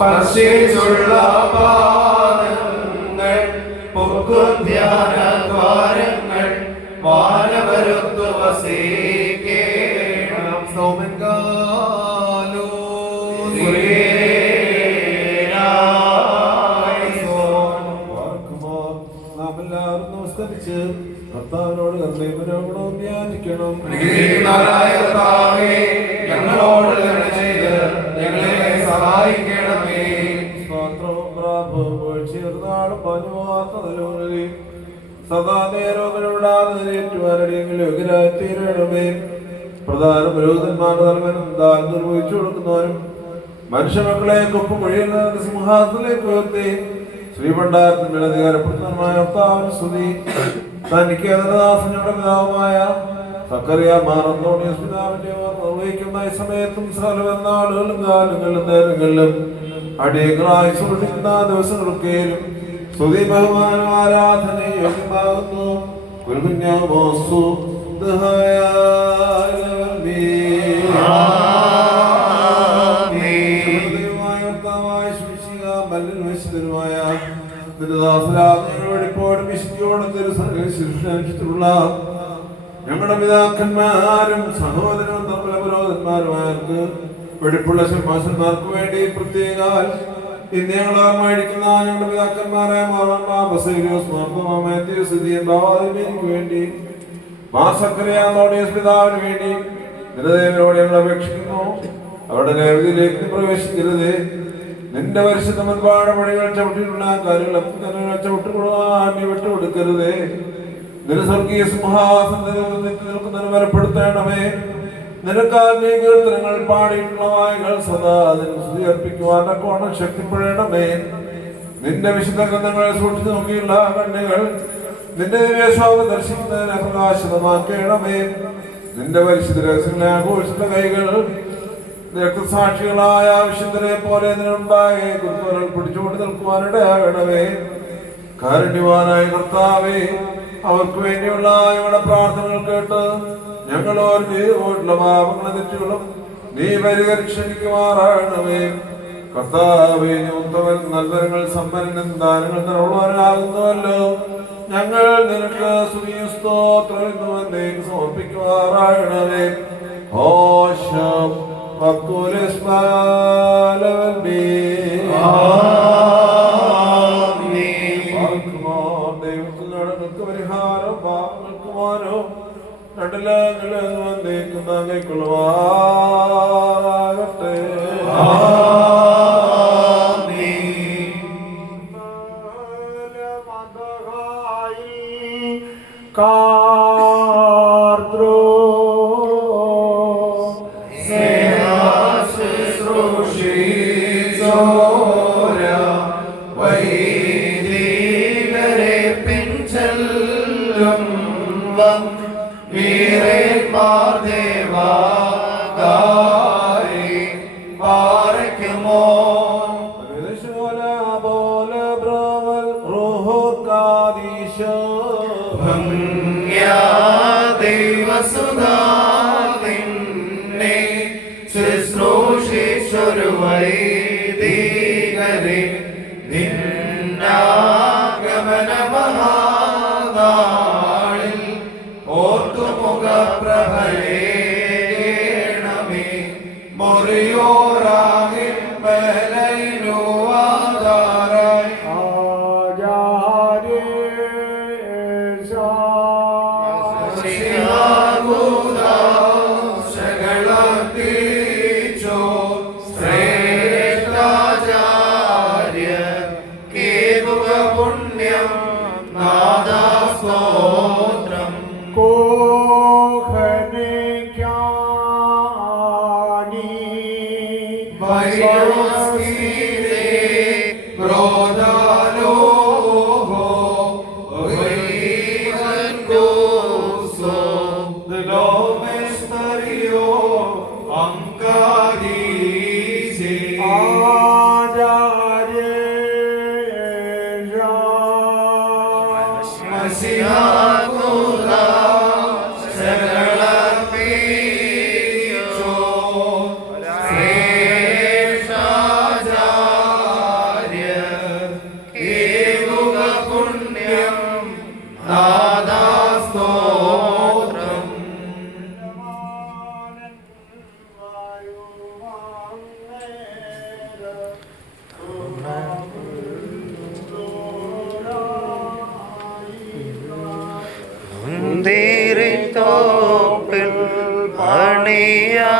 സ്പർശിച്ചുള്ള പാദങ്ങൾ പൊക്കും ധ്യാനദ്വാരങ്ങൾ വാനവരുത്തു വസിക്കേണം സൗമൻകാലോ നാം എല്ലാവരും നമസ്കരിച്ച് കർത്താവിനോട് കർമ്മയോടും ധ്യാനിക്കണം. ഞങ്ങളോട് കരുണ ചെയ്ത് ഞങ്ങളെ സഹായിക്കണമേ. സ്തോത്രവും പ്രാഭവും ചേർന്നാളും പഞ്ഞുമാർത്തതിലൂടെ സദാ നേരോധനോടാതെ ഏറ്റുവാനടിയെങ്കിലും യോഗ്യരായി തീരണമേ. പ്രധാന പുരോഹിതന്മാരുടെ തലവനും ദാനം നിർവഹിച്ചു കൊടുക്കുന്നവരും മനുഷ്യമക്കളെ കൊപ്പം വഴിയിൽ സിംഹാസനത്തിലേക്ക് ഉയർത്തി ശ്രീഭണ്ഡാരത്തിന് അധികാരപ്പെടുന്നതുമായ കർത്താവിന് സ്തുതി. തനിക്ക് അതിദാസനുടെ പിതാവുമായ സക്കറിയ മാറന്തോണിയസ് പിതാവിന്റെ നിർവഹിക്കുന്ന ഈ സമയത്തും സകലനാളുകളും കാലങ്ങളിലും നേരങ്ങളിലും അടിയങ്ങളായി സൂക്ഷിക്കുന്ന ദിവസങ്ങളൊക്കെയും സ്തുതി ബഹുമാനം ആരാധന യോഗ്യമാകുന്നു. കുൽകുഞ്ഞാമോസു ഞങ്ങളുടെ പിതാക്കന്മാരും സഹോദരനും പുരോഹിതന്മാരുമാർക്ക് വെടിപ്പുള്ള സിംഹാസന്മാർക്ക് വേണ്ടി പ്രത്യേക ഇന്ന് ഞങ്ങളായിരിക്കുന്ന ഞങ്ങളുടെ പിതാക്കന്മാരായ മാർക്ക് വേണ്ടി മാസക്രിയാന്തോണിയസ് പിതാവിന് വേണ്ടി നിരദേവനോട് ഞങ്ങൾ അപേക്ഷിക്കുന്നു. അവരുടെ നേർവിധിയിലേക്ക് പ്രവേശിക്കരുത്. നിന്റെ പരിശുദ്ധ മുൻപാട് വഴികൾ ചവിട്ടിയിട്ടുള്ള കാര്യങ്ങളൊക്കെ ചവിട്ടുകൊള്ളാൻ വിട്ടുകൊടുക്കരുതേ. നിന്റെ സ്വർഗീയ സിംഹാസനത്തിൽ നിൽക്കുന്നതിന് വരപ്പെടുത്തേണമേ. നിനക്കാൽ നീ കീർത്തനങ്ങൾ പാടിയിട്ടുള്ള വായുകൾ സദാ അതിന് സ്തുതി അർപ്പിക്കുവാൻ കോണം ശക്തിപ്പെടണമേ. നിന്റെ വിശുദ്ധ ഗ്രന്ഥങ്ങളെ സൂക്ഷിച്ചു നോക്കിയുള്ള കണ്ണുകൾ നിന്റെ ദിവ്യശോഭ ദർശിക്കുന്നതിനെ പ്രകാശിതമാക്കണമേ. നിന്റെ പരിശുദ്ധ രഹസ്യങ്ങളെ ആഘോഷിച്ച കൈകൾ രക്തസാക്ഷികളായ വിശുദ്ധരെ പോലെ മുമ്പാകെ കുറുക്കുകൾ പിടിച്ചുകൊണ്ട് നിൽക്കുവാനിടയാകണമേ. കാരുണ്യവാനായ കർത്താവേ, അവർക്ക് വേണ്ടിയുള്ള ഇവിടെ പ്രാർത്ഥനകൾ കേട്ട് ഞങ്ങളോട് ചെയ്തുപോയിട്ടുള്ള പാപങ്ങളും തെറ്റുകളും നീ പരിഹരിക്കണമേ. കർത്താവേ, ഉത്തമൻ നൽവരങ്ങൾ സമ്പന്നൻ ദാനങ്ങൾ നിറവുള്ളവനാകുന്നുവല്ലോ. ഞങ്ങൾ നിനക്ക് സ്തുതിയും സ്തോത്രവും സമർപ്പിക്കുമാറാകണമേ. ഓശം ദൈവത്തിനോട് പരിഹാരം പാപങ്ങൾക്കുമാനോ കൈക്കൊള്ളുവാറാകട്ടെ. Ankari നാദാസ്തോത്രം. മുന്തിരിത്തോപ്പിൽ പണിയാ